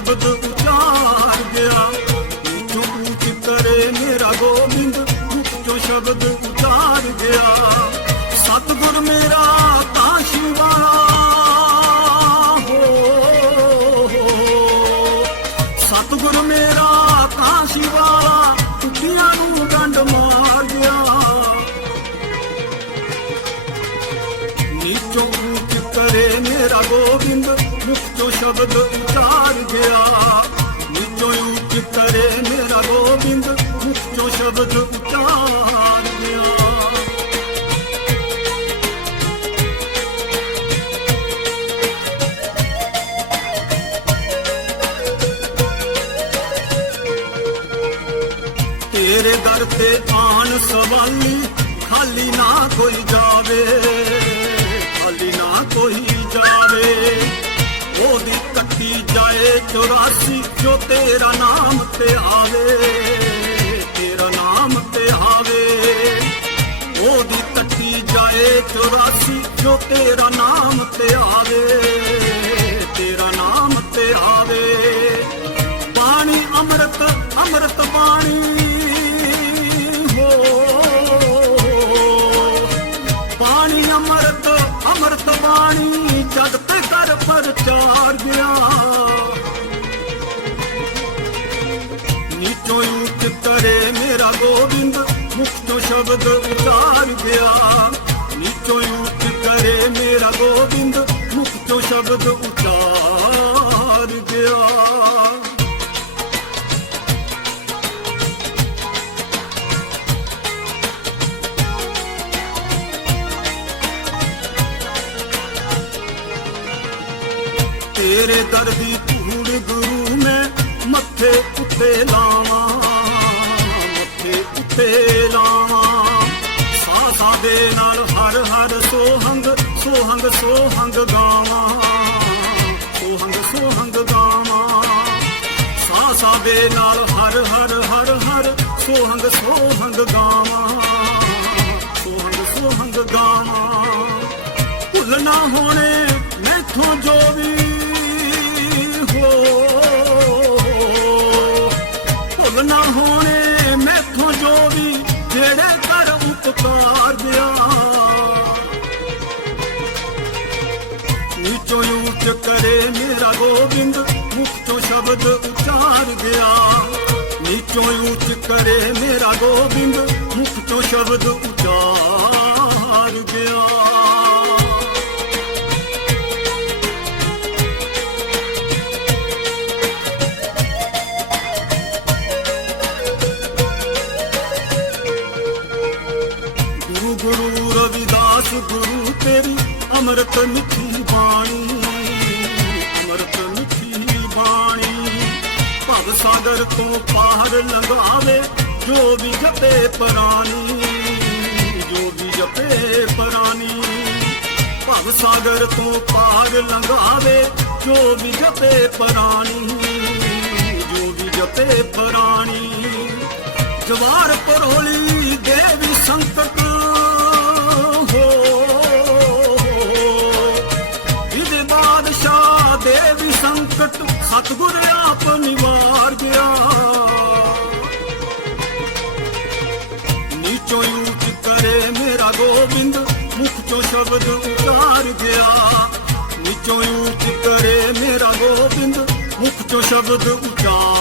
ਸ਼ਬਦ ਉਚਾਰ ਗਿਆ। ਉੱਚੋ ਉੱਚ ਤਰੇ ਮੇਰਾ ਗੋਬਿੰਦ, ਉੱਚੋ ਸ਼ਬਦ ਉਚਾਰ ਗਿਆ। ਸਤਗੁਰ ਮੇਰਾ ਤਾਂ ਸ਼ਿਵਾ। ਸਤਗੁਰ ਮੇਰਾ ਤਾਂ ਨੂੰ ਗੰਢ ਮਾਰ ਗਿਆ। ਨੀਚੋਂ ਉੱਚ ਮੇਰਾ ਗੋਬਿੰਦ ਮੁਖ ਸ਼ਬਦ ਉਚਾਰ ਗਿਆ। ਨੀਚੋਂ ਉੱਚ ਕਰੇ ਮੇਰਾ ਗੋਬਿੰਦ ਮੁਖ ਸ਼ਬਦ ਉਚਾਰ ਗਿਆ। ਤੇਰੇ ਦਰ ਤੇ ਆਣ ਸਵਾਲੀ 84 ਜੋ ਤੇਰਾ ਨਾਮ ਤੇ ਆਵੇ, ਤੇਰਾ ਨਾਮ ਤੇ ਆਵੇ। ਉਹਦੀ ਕੱਟੀ ਜਾਏ 84 ਜੋ ਤੇਰਾ ਨਾਮ ਤੇ ਆਵੇ, ਤੇਰਾ ਨਾਮ ਤੇ ਆਵੇ। ਬਾਣੀ ਅੰਮ੍ਰਿਤ ਅੰਮ੍ਰਿਤ ਬਾਣੀ, ਹੋ। ਬਾਣੀ ਅੰਮ੍ਰਿਤ ਅੰਮ੍ਰਿਤ ਬਾਣੀ ਜਗ ਤੇ ਕਰ ਪ੍ਰਚਾਰ ਗਿਆ ਸ਼ਬਦ ਉਚਾਰ ਗਿਆ, ਨੀਚੋਂ ਉੱਚ ਕਰੇ ਮੇਰਾ ਗੋਬਿੰਦ ਮੁਖ ਤੋਂ ਸ਼ਬਦ ਉਚਾਰ ਗਿਆ। ਤੇਰੇ ਦਰ ਦੀ ਧੂੜ ਗੁਰੂ ਮੈਂ ਮੱਥੇ ਉੱਤੇ ਲਾਵਾਂ। ਦੇ ਨਾਲ ਹਰ ਹਰ ਸੋਹੰਗ ਸੋਹੰਗ ਸੋਹੰਗ ਗਾਵਾਂ। ਸੋਹੰਗ ਸੋਹੰਗ ਗਾਵਾਂ। ਸਾਸਾਂ ਦੇ ਨਾਲ ਹਰ ਹਰ ਹਰ ਹਰ ਸੋਹੰਗ ਸੋਹੰਗ ਗਾਵਾਂ। ਸੋਹੰਗ ਸੋਹੰਗ ਗਾਵਾਂ। ਭੁੱਲ ਨਾ ਹੋਣੇ ਮੈਥੋਂ ਜੋ ਵੀ ਹੋ। ਭੁੱਲ ਨਾ ਹੋਣੇ ਮੈਥੋਂ ਜੋ ਵੀ ਜਿਹੜੇ ਕਰ ਉਪਕਾਰ ਗਿਆ। ਨੀਚੋਂ ਉੱਚ ਕਰੇ ਮੇਰਾ ਗੋਬਿੰਦ ਮੁਖ ਤੋਂ ਸ਼ਬਦ ਉਚਾਰ ਗਿਆ। ਨੀਚੋਂ ਉੱਚ ਕਰੇ ਮੇਰਾ ਗੋਬਿੰਦ ਮੁਖ ਤੋਂ ਸ਼ਬਦ ਉਚਾਰ ਅੰਮ੍ਰਿਤ ਮਿੱਠੀ ਬਾਣੀ? ਅੰਮ੍ਰਿਤ ਮਿੱਠੀ ਬਾਣੀ? ਭਵ ਸਾਗਰ ਤੋਂ ਪਾਰ ਲੰਘਾਵੇ, ਜੋ ਵੀ ਜਪੇ ਪ੍ਰਾਨੀ। ਜੋ ਵੀ ਜਪੇ ਪ੍ਰਾਨੀ, ਭਵ ਸਾਗਰ ਤੋਂ ਪਾਰ ਲੰਘਾਵੇ, ਜੋ ਵੀ ਜਪੇ ਪ੍ਰਾਨੀ। ਜੋ ਵੀ ਜਪੇ ਪ੍ਰਾਨੀ, ਜਵਾਰ ਪਰੋਲੀ ਮੁਖ ਚੋਂ ਸ਼ਬਦ ਉਤਾਰ ਗਿਆ। ਨੀਚੋਂ ਉੱਚ ਕਰੇ ਮੇਰਾ ਗੋਬਿੰਦ ਮੁਖ ਚੋਂ ਸ਼ਬਦ ਉਚਾਰ